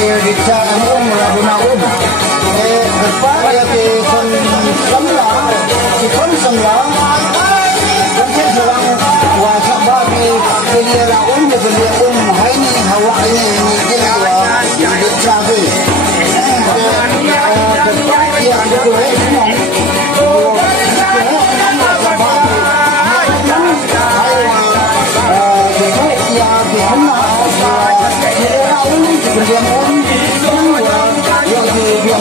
ya di sana Ragunaun. Depan ya di Semlang, di Semlang. Mungkin seorang wasabah di Beliaun, di Beliaun, ini hawa ini dia di Cabe. Depan ya di Semlang. Hãy subscribe cho kênh Ghiền Mì Gõ để không bỏ lỡ những video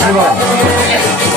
hấp dẫn.